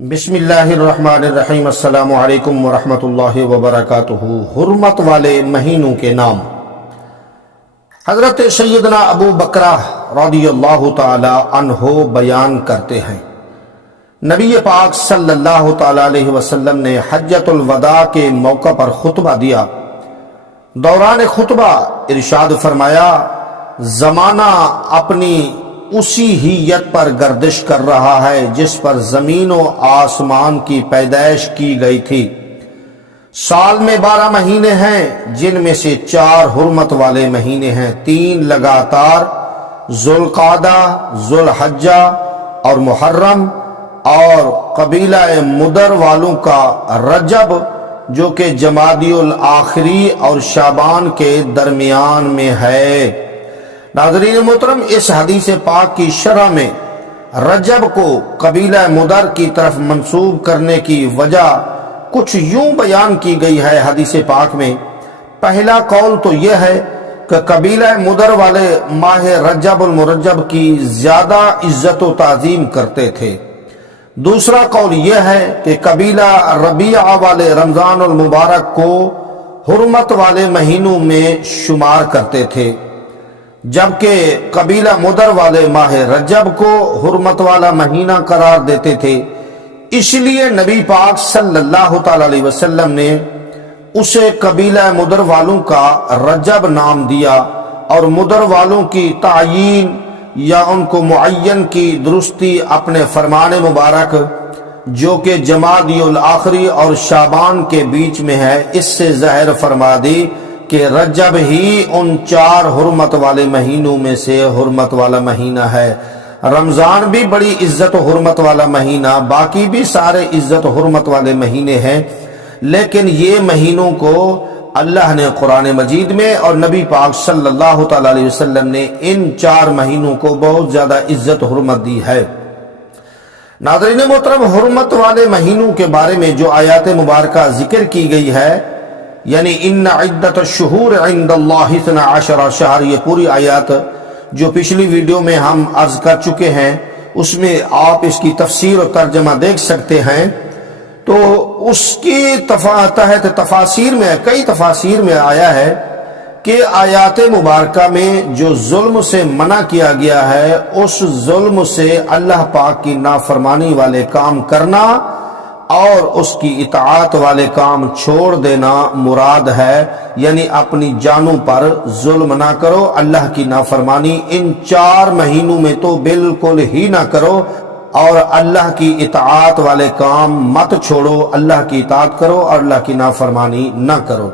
بسم اللہ الرحمن الرحیم۔ السلام علیکم ورحمۃ اللہ وبرکاتہ۔ حرمت والے مہینوں کے نام۔ حضرت سیدنا ابو بکرہ رضی اللہ تعالی عنہ بیان کرتے ہیں، نبی پاک صلی اللہ تعالی علیہ وسلم نے حجۃ الوداع کے موقع پر خطبہ دیا۔ دوران خطبہ ارشاد فرمایا، زمانہ اپنی اسی ہیت پر گردش کر رہا ہے جس پر زمین و آسمان کی پیدائش کی گئی تھی۔ سال میں 12 مہینے ہیں، جن میں سے 4 حرمت والے مہینے ہیں، 3 لگاتار، ذوالقعدہ، ذوالحجہ اور محرم، اور قبیلہ مدر والوں کا رجب جو کہ جمادی الاخری اور شعبان کے درمیان میں ہے۔ ناظرین محترم، اس حدیث پاک کی شرح میں رجب کو قبیلہ مدر کی طرف منسوب کرنے کی وجہ کچھ یوں بیان کی گئی ہے حدیث پاک میں۔ پہلا قول تو یہ ہے کہ قبیلہ مدر والے ماہ رجب المرجب کی زیادہ عزت و تعظیم کرتے تھے۔ دوسرا قول یہ ہے کہ قبیلہ ربیعہ والے رمضان المبارک کو حرمت والے مہینوں میں شمار کرتے تھے، جبکہ قبیلہ مدر والے ماہ رجب کو حرمت والا مہینہ قرار دیتے تھے۔ اس لیے نبی پاک صلی اللہ تعالی علیہ وسلم نے اسے قبیلہ مدر والوں کا رجب نام دیا، اور مدر والوں کی تعیین یا ان کو معین کی درستی اپنے فرمان مبارک جو کہ جمادی الاخری اور شعبان کے بیچ میں ہے، اس سے ظاہر فرما دی کہ رجب ہی ان 4 حرمت والے مہینوں میں سے حرمت والا مہینہ ہے۔ رمضان بھی بڑی عزت و حرمت والا مہینہ، باقی بھی سارے عزت و حرمت والے مہینے ہیں، لیکن یہ مہینوں کو اللہ نے قرآن مجید میں اور نبی پاک صلی اللہ تعالی علیہ وسلم نے ان 4 مہینوں کو بہت زیادہ عزت و حرمت دی ہے۔ ناظرین محترم، حرمت والے مہینوں کے بارے میں جو آیات مبارکہ ذکر کی گئی ہے، یعنی ان عدت الشہور عند اللہ 12 شہر، یہ پوری آیات جو پچھلی ویڈیو میں ہم عرض کر چکے ہیں، اس میں آپ اس کی تفسیر اور ترجمہ دیکھ سکتے ہیں۔ تو اس کی تحت تفاسیر میں کئی تفاسیر میں آیا ہے کہ آیات مبارکہ میں جو ظلم سے منع کیا گیا ہے، اس ظلم سے اللہ پاک کی نافرمانی والے کام کرنا اور اس کی اطاعت والے کام چھوڑ دینا مراد ہے، یعنی اپنی جانوں پر ظلم نہ کرو، اللہ کی نافرمانی ان 4 مہینوں میں تو بالکل ہی نہ کرو، اور اللہ کی اطاعت والے کام مت چھوڑو، اللہ کی اطاعت کرو اور اللہ کی نافرمانی نہ کرو۔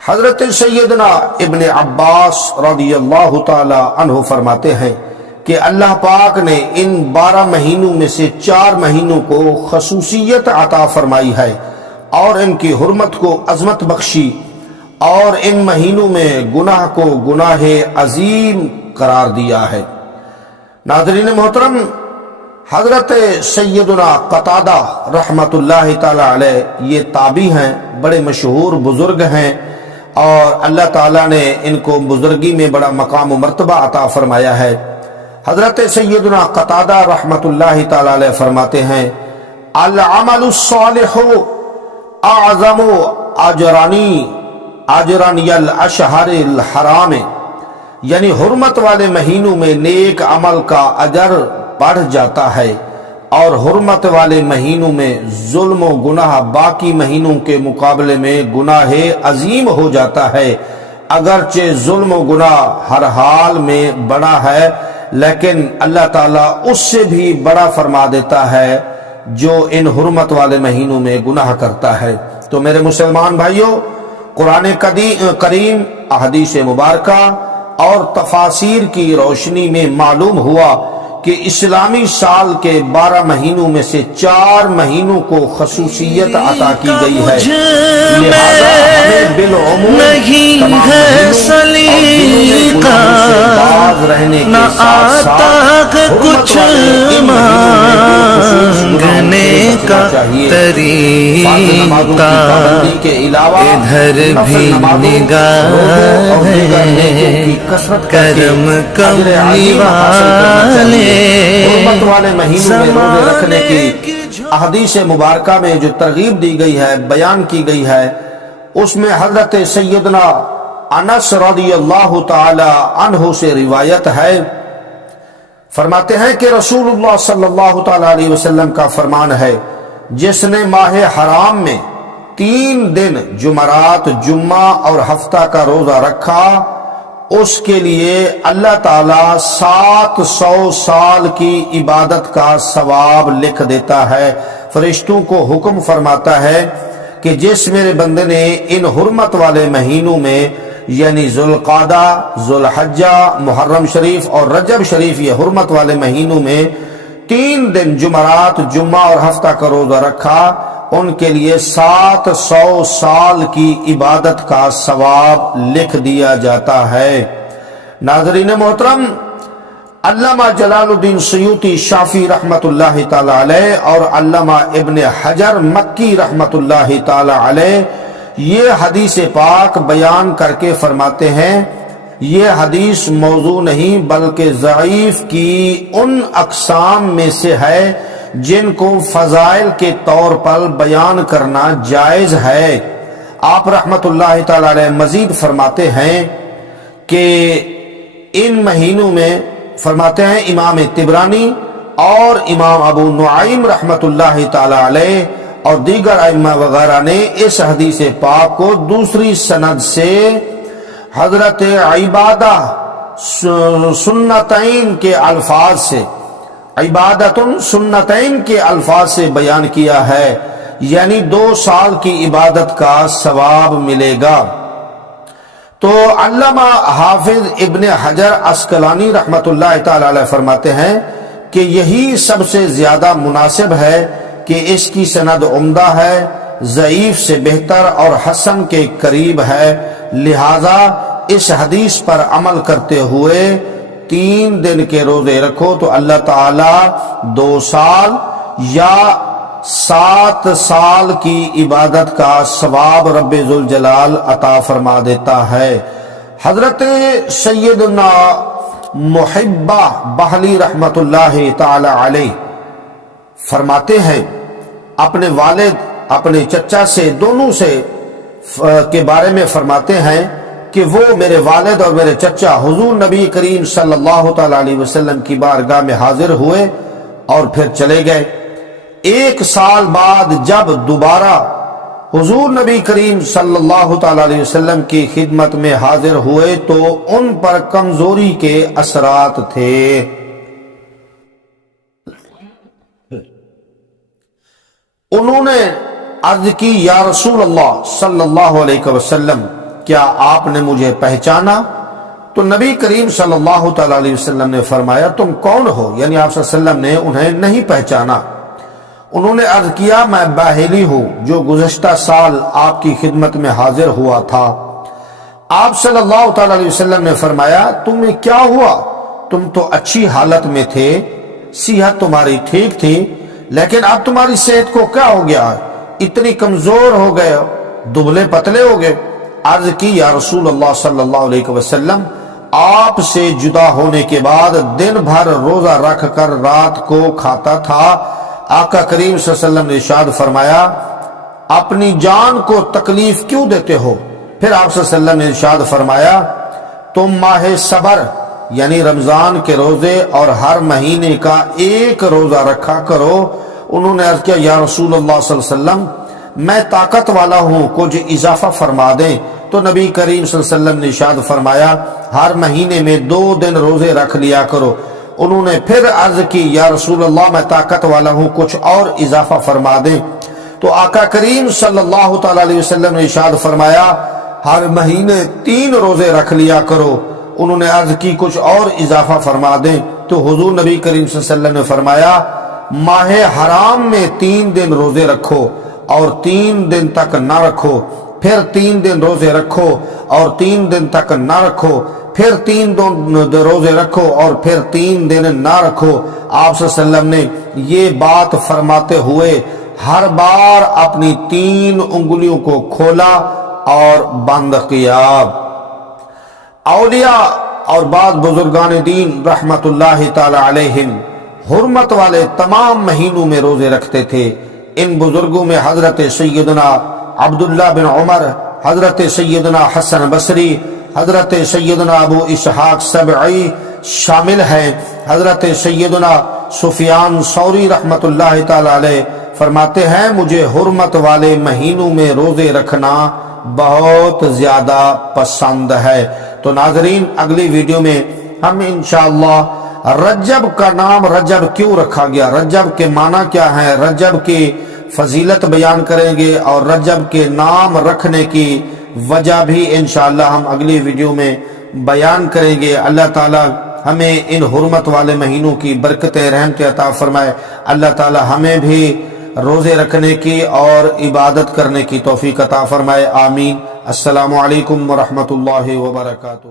حضرت سیدنا ابن عباس رضی اللہ تعالی عنہ فرماتے ہیں کہ اللہ پاک نے ان 12 مہینوں میں سے 4 مہینوں کو خصوصیت عطا فرمائی ہے اور ان کی حرمت کو عظمت بخشی، اور ان مہینوں میں گناہ کو گناہ عظیم قرار دیا ہے۔ ناظرین محترم، حضرت سیدنا قتادہ رحمت اللہ تعالی علیہ یہ تابعی ہیں، بڑے مشہور بزرگ ہیں، اور اللہ تعالیٰ نے ان کو بزرگی میں بڑا مقام و مرتبہ عطا فرمایا ہے۔ حضرت سیدنا قتادہ رحمت اللہ تعالی علیہ فرماتے ہیں، العمل الصالح اعظم اجرانی الاشہر الحرام، یعنی حرمت والے مہینوں میں نیک عمل کا اجر بڑھ جاتا ہے، اور حرمت والے مہینوں میں ظلم و گناہ باقی مہینوں کے مقابلے میں گناہ عظیم ہو جاتا ہے۔ اگرچہ ظلم و گناہ ہر حال میں بڑا ہے، لیکن اللہ تعالیٰ اس سے بھی بڑا فرما دیتا ہے جو ان حرمت والے مہینوں میں گناہ کرتا ہے۔ تو میرے مسلمان بھائیوں، قرآن کریم، احادیث مبارکہ اور تفاسیر کی روشنی میں معلوم ہوا کہ اسلامی سال کے 12 مہینوں میں سے 4 مہینوں کو خصوصیت عطا کی گئی ہے، لہذا ہمیں بالعموم تمام باز رہنے کے ساتھ ساتھ حرمت والے مانگنے کا طریقہ کے علاوہ ادھر بھی نگاہ کرم کملی والے حرمت والے مہینوں میں روزے رکھنے کی احادیث مبارکہ میں جو ترغیب دی گئی ہے، بیان کی گئی ہے، اس میں حضرت سیدنا انس رضی اللہ تعالی عنہ سے روایت ہے، فرماتے ہیں کہ رسول اللہ صلی اللہ تعالی علیہ وسلم کا فرمان ہے، جس نے ماہ حرام میں 3 دن جمعرات، جمعہ اور ہفتہ کا روزہ رکھا، اس کے لیے اللہ تعالیٰ 700 سال کی عبادت کا ثواب لکھ دیتا ہے۔ فرشتوں کو حکم فرماتا ہے کہ جس میرے بندے نے ان حرمت والے مہینوں میں، یعنی ذوالقعدہ، ذوالحجہ، محرم شریف اور رجب شریف، یہ حرمت والے مہینوں میں 3 دن جمعرات، جمعہ اور ہفتہ کا روزہ رکھا، ان کے لیے 700 سال کی عبادت کا ثواب لکھ دیا جاتا ہے۔ ناظرین محترم، علامہ جلال الدین سیوطی شافعی رحمت اللہ تعالی علیہ اور علامہ ابن حجر مکی رحمت اللہ تعالی علیہ یہ حدیث پاک بیان کر کے فرماتے ہیں، یہ حدیث موضوع نہیں بلکہ ضعیف کی ان اقسام میں سے ہے جن کو فضائل کے طور پر بیان کرنا جائز ہے۔ آپ رحمت اللہ تعالی علیہ مزید فرماتے ہیں کہ ان مہینوں میں، فرماتے ہیں امام طبرانی اور امام ابو نعیم رحمت اللہ تعالی علیہ اور دیگر ائمہ وغیرہ نے اس حدیث پاک کو دوسری سند سے حضرت عبادہ سنتین کے الفاظ سے، عبادت سنتین کے الفاظ سے بیان کیا ہے، یعنی 2 سال کی عبادت کا ثواب ملے گا۔ تو علامہ حافظ ابن حجر عسقلانی رحمت اللہ تعالی علیہ فرماتے ہیں کہ یہی سب سے زیادہ مناسب ہے کہ اس کی سند عمدہ ہے، ضعیف سے بہتر اور حسن کے قریب ہے، لہذا اس حدیث پر عمل کرتے ہوئے 3 دن کے روزے رکھو تو اللہ تعالیٰ 2 سال یا 7 سال کی عبادت کا ثواب رب ذوالجلال عطا فرما دیتا ہے۔ حضرت سیدنا محبہ بہلی رحمت اللہ تعالی علیہ فرماتے ہیں، اپنے والد، اپنے چچا سے، دونوں سے کے بارے میں فرماتے ہیں کہ وہ میرے والد اور میرے چچا حضور نبی کریم صلی اللہ تعالی علیہ وسلم کی بارگاہ میں حاضر ہوئے اور پھر چلے گئے۔ 1 سال بعد جب دوبارہ حضور نبی کریم صلی اللہ تعالی علیہ وسلم کی خدمت میں حاضر ہوئے تو ان پر کمزوری کے اثرات تھے۔ انہوں نے عرض کی، یا رسول اللہ صلی اللہ علیہ وسلم، کیا آپ نے مجھے پہچانا؟ تو نبی کریم صلی اللہ تعالی علیہ وسلم نے فرمایا، تم کون ہو؟ یعنی آپ صلی اللہ علیہ وسلم نے انہیں نہیں پہچانا۔ انہوں نے عرض کیا، میں باہلی ہوں جو گزشتہ سال آپ کی خدمت میں حاضر ہوا تھا۔ آپ صلی اللہ تعالی علیہ وسلم نے فرمایا، تمہیں کیا ہوا؟ تم تو اچھی حالت میں تھے، صحت تمہاری ٹھیک تھی، لیکن اب تمہاری صحت کو کیا ہو گیا؟ اتنی کمزور ہو گئے، دبلے پتلے ہو گئے۔ عرض کی، یا رسول اللہ صلی اللہ علیہ وسلم، آپ سے جدا ہونے کے بعد دن بھر روزہ رکھ کر رات کو کھاتا تھا۔ آقا کریم صلی اللہ علیہ وسلم نے ارشاد فرمایا، اپنی جان کو تکلیف کیوں دیتے ہو؟ پھر آپ صلی اللہ علیہ وسلم نے ارشاد فرمایا، تم ماہ صبر یعنی رمضان کے روزے اور ہر مہینے کا 1 روزہ رکھا کرو۔ انہوں نے عرض کیا، یا رسول اللہ صلی اللہ علیہ وسلم، میں طاقت والا ہوں، کچھ اضافہ فرما دیں۔ تو نبی کریم صلی اللہ علیہ وسلم نے ارشاد فرمایا، ہر مہینے میں 2 دن روزے رکھ لیا کرو۔ انہوں نے پھر عرض کی، یا رسول اللہ، میں طاقت والا ہوں، کچھ اور اضافہ فرما دیں۔ تو آقا کریم صلی اللہ تعالی علیہ وسلم نے ارشاد فرمایا، ہر مہینے 3 روزے رکھ لیا کرو۔ انہوں نے عرض کی، کچھ اور اضافہ فرما دیں۔ تو حضور نبی کریم صلی اللہ علیہ وسلم نے فرمایا، ماہ حرام میں 3 دن روزے رکھو اور 3 دن تک نہ رکھو، پھر 3 دن روزے رکھو اور 3 دن تک نہ رکھو، پھر 3 دن روزے رکھو اور پھر 3 دن نہ رکھو۔ آپ صلی اللہ علیہ وسلم نے یہ بات فرماتے ہوئے ہر بار اپنی 3 انگلیوں کو کھولا اور بند کیا۔ اولیاء اور بعض بزرگان دین رحمت اللہ تعالی علیہم حرمت والے تمام مہینوں میں روزے رکھتے تھے۔ ان بزرگوں میں حضرت سیدنا عبداللہ بن عمر، حضرت سیدنا حسن بصری، حضرت سیدنا ابو اسحاق سبعی شامل ہیں۔ حضرت سیدنا سفیان ثوری رحمت اللہ تعالی علیہ فرماتے ہیں مجھے حرمت والے مہینوں میں روزے رکھنا بہت زیادہ پسند ہے۔ تو ناظرین، اگلی ویڈیو میں ہم انشاءاللہ رجب کا نام رجب کیوں رکھا گیا، رجب کے معنی کیا ہے، رجب کی فضیلت بیان کریں گے، اور رجب کے نام رکھنے کی وجہ بھی انشاءاللہ ہم اگلی ویڈیو میں بیان کریں گے۔ اللہ تعالی ہمیں ان حرمت والے مہینوں کی برکتیں رحمتیں عطا فرمائے۔ اللہ تعالی ہمیں بھی روزے رکھنے کی اور عبادت کرنے کی توفیق عطا فرمائے، آمین۔ السلام علیکم ورحمۃ اللہ وبرکاتہ۔